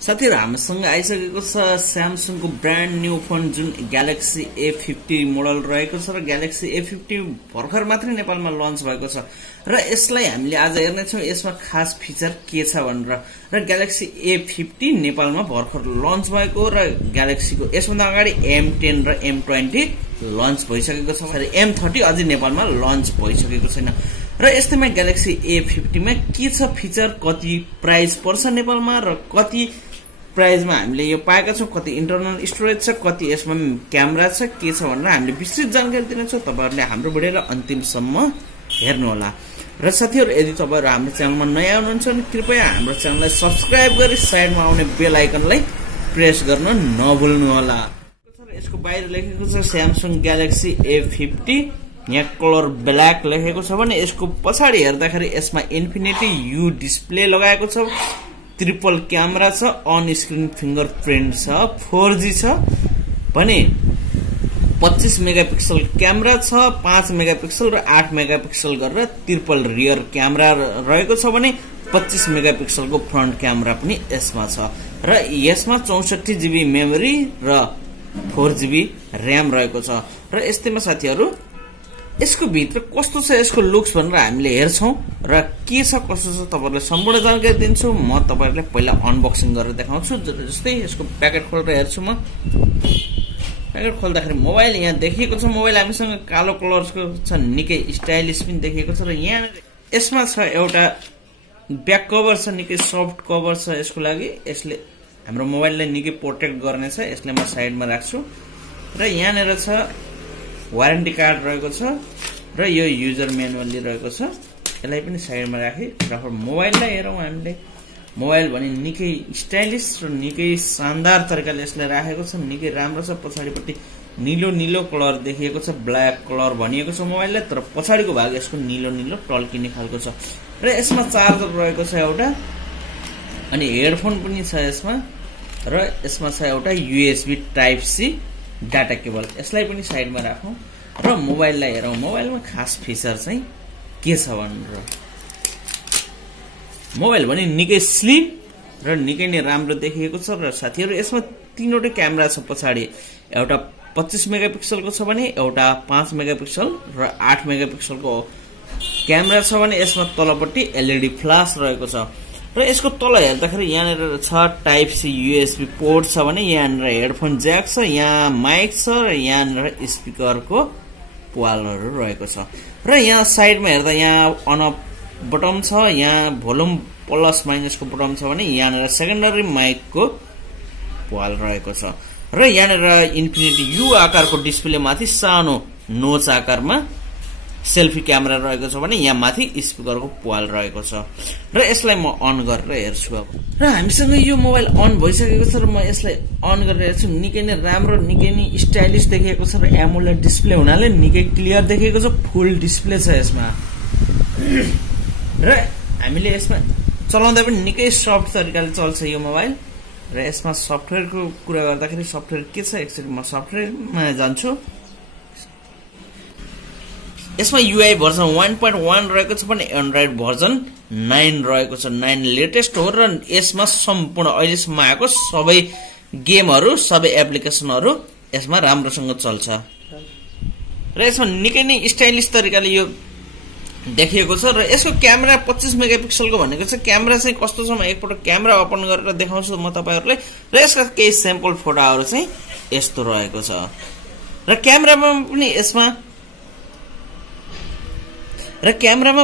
साथीहरु हामीसँग आइसकेको छ स्यामसङको ब्रान्ड न्यू फोन जुन ग्यालेक्सी A50 मोडल रहेको छ र ग्यालेक्सी A50 भर्खर मात्रै नेपालमा लन्च भएको छ र यसलाई हामीले आज हेर्ने छौं यसमा खास फिचर के छ भनेर र ग्यालेक्सी A50 नेपालमा भर्खर लन्च भएको र ग्यालेक्सीको यसभन्दा अगाडि M10 र M20 लन्च भइसकेको छ र M30 अझै नेपालमा लन्च भइसकेको छैन र यस्तैमा ग्यालेक्सी A50 मा के छ फिचर कति प्राइस पर्छ नेपालमा र कति प्राइसमा हामीले यो पाएका छौं कति इन्टरनल स्टोरेज छ कति यसमा क्यामेरा छ के छ भनेर हामीले विस्तृत जानकारी दिनेछौं तपाईहरुले हाम्रो भिडियोलाई अन्तिमसम्म हेर्नु होला र साथीहरु यदि तपाईहरु हाम्रो च्यानलमा नयाँ हुनुहुन्छ भने कृपया हाम्रो च्यानललाई सब्स्क्राइब गरी साइडमा आउने बेल आइकनलाई प्रेस गर्न नभुल्नु होला यसको बाहिर लेखेको छ स्यामसङ ग्यालेक्सी A50 यहाँ कलर ब्ल्याक लेखेको छ भने यसको पछाडी हेर्दाखेरि यसमा इन्फिनिटी यू डिस्प्ले लगाएको छ ट्रिपल क्यामेरा छ अन स्क्रिन फिंगरप्रिन्ट छ 4G छ भने 25 मेगापिक्सल क्यामेरा छ 5 मेगापिक्सल र 8 मेगापिक्सल गरेर ट्रिपल रियर क्यामेरा रहेको छ भने 25 मेगापिक्सलको फ्रन्ट क्यामेरा पनि यसमा छ र यसमा 64GB मेमोरी र 4GB र्याम रहेको छ र यस्तैमा साथीहरु यसको भित्र कस्तो छ यसको लुक्स भनेर हामीले हेर्छौं र के छ कस्तो छ तपाईहरुलाई सम्पूर्ण जानकारी दिन्छु म तपाईहरुलाई पहिला अनबक्सिङ गरेर देखाउँछु जस्तै यसको प्याकेट खोलेर हेर्छु म प्याकेट खोल्दाखेरि मोबाइल यहाँ देखिएको छ मोबाइल हामीसँग कालो कलरको छ निकै स्टाइलिश पनि देखिएको छ र यहाँ यसमा छ एउटा ब्याक कभर छ निकै सफ्ट कभर छ यसको लागि यसले हाम्रो मोबाइललाई निकै प्रोटेक्ट गर्नेछ यसले म साइडमा राख्छु र यहाँनेर छ वारेन्टी कार्ड रहेको छ र यो युजर म्यानुअल रहेको छ यसलाई पनि साइडमा राखे र मोबाइललाई हेरौं हामीले मोबाइल भने निकै स्टाइलिश र निकै शानदार तरिकाले यसले राखेको छ निकै राम्रो छ पछाडीपट्टि नीलो नीलो कलर देखिएको छ ब्ल्याक कलर भनिएको छ मोबाइलले तर पछाडीको भाग यसको नीलो नीलो टल्किने खालको छ र यसमा चार्जर रहेको छ एउटा अनि हेडफोन पनि छ यसमा र यसमा छ एउटा USB type C data cable यसलाई पनि साइडमा राखौं र मोबाइललाई हेरौं मोबाइलमा खास फिचर चाहिँ के छ भनेर मोबाइल भने निकै स्लिम र निकै नै राम्रो देखिएको छ र साथीहरु यसमा तीनवटै क्यामेरा छ पछाडी एउटा 25 मेगापिक्सलको छ भने एउटा 5 मेगापिक्सल र 8 मेगापिक्सलको क्यामेरा छ भने यसमा तलपट्टि LED फ्ल्याश रहेको छ र यसको तल हेर्दाखेरि यहाँनेर छ टाइप C USB पोर्ट छ भने यहाँनेर हेडफोन ज्याक छ यहाँ माइक छ र यहाँनेर स्पिकरको प्वालहरु रहेको छ र यहाँ साइडमा हेर्दा यहाँ अन अफ बटन छ यहाँ भोल्युम प्लस माइनसको बटन छ भने यहाँनेर सेकेन्डरी माइकको प्वाल रहेको छ र यहाँनेर इन्फिनिटी यू आकारको डिस्प्ले माथि सानो नोच आकारमा सेल्फी क्यामेरा रहेको छ भने यहाँ माथि स्पिकरको प्वाल रहेको छ र यसलाई म अन गरेर हेर्छु अब र हामीसँग यो मोबाइल अन भइसकेको छ र म यसलाई अन गरेर हेर्छु निकै नै राम्रो निकै नै स्टाइलिश देखिएको छ र एमोलेड डिस्प्ले हुनाले निकै क्लियर देखिएको छ फुल डिस्प्ले छ यसमा र हामीले यसमा चलाउँदा पनि निकै सफ्ट तरिकाले चल्छ यो मोबाइल र यसमा सफ्टवेयरको कुरा गर्दाखेरि सफ्टवेयर के छ एक्चुअली म सफ्टवेयरमा जान्छु यसमा UI भर्जन 1.1 रहेको छ भने एन्ड्रोइड भर्जन 9 रहेको छ 9 लेटेस्ट हो र यसमा सम्पूर्ण अहिलेसम्म आएको सबै गेमहरु सबै एप्लिकेसनहरु यसमा राम्रोसँग चल्छ र यसमा निकै नै स्टाइलिश तरिकाले यो देखिएको छ र यसको क्यामेरा 25 मेगापिक्सलको भनेको छ क्यामेरा चाहिँ कस्तो छ म एकपटक क्यामेरा ओपन गरेर देखाउँछु म तपाईहरुलाई र यसका केही स्याम्पल फोटोहरु चाहिँ यस्तो रहेको छ र क्यामेरामा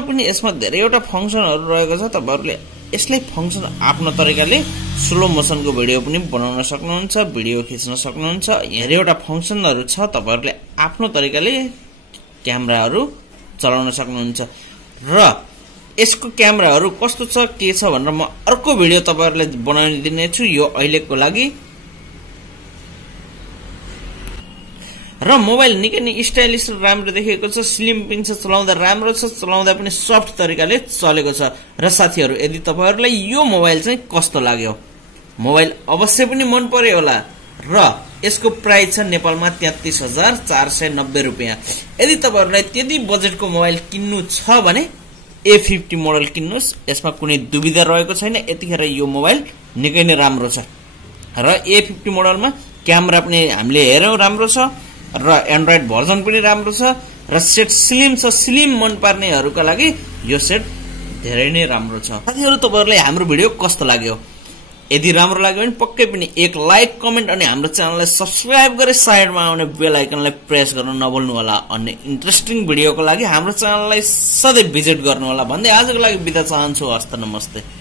पनि यसमा धेरैवटा फंक्सनहरु रहेको छ तपाईहरुले यसलाई फंक्सन आफ्नो तरिकाले स्लो मोसनको भिडियो पनि बनाउन सक्नुहुन्छ भिडियो खिच्न सक्नुहुन्छ धेरैवटा फंक्सनहरु छ तपाईहरुले आफ्नो तरिकाले क्यामेराहरु चलाउन सक्नुहुन्छ र यसको क्यामेराहरु कस्तो छ के छ भनेर म अर्को भिडियो तपाईहरुलाई बनाउन दिने छु यो अहिलेको लागि र मोबाइल निकै नै स्टाइलिश र राम्रो देखिएको छ स्लिम पनि छ चलाउँदा राम्रो छ चलाउँदा पनि सफ्ट तरिकाले चलेको छ र साथीहरु यदि तपाईहरुलाई यो मोबाइल चाहिँ कस्तो लाग्यो मोबाइल अवश्य पनि मन पर्यो होला र यसको प्राइस छ नेपालमा 33,490 रुपैयाँ यदि तपाईहरुलाई त्यति बजेटको मोबाइल किन्नु छ भने A50 मोडल किन्नुस्, यसमा कुनै दुविधा रहेको छैन। यतिखेर यो मोबाइल निकै नै राम्रो छ र A50 मोडलमा क्यामेरा पनि हामीले हेर्यौं राम्रो छ र एन्ड्रोइड भर्जन पनि राम्रो छ र सेट स्लिम छ। स्लिम मन पर्नेहरुका लागि यो सेट धेरै नै राम्रो छ। साथीहरु, तपाईहरुलाई हाम्रो भिडियो कस्तो लाग्यो? यदि राम्रो लाग्यो भने पक्कै पनि एक लाइक, कमेन्ट अनि हाम्रो च्यानललाई सब्स्क्राइब गरी साइडमा आउने बेल आइकनलाई प्रेस गर्न नभुल्नु होला। अन्य इन्ट्रेस्टिङ भिडियोको लागि हाम्रो च्यानललाई सधैं भिजिट गर्नु होला भन्दै आजको लागि बिदा चाहन्छु। हस्त नमस्ते।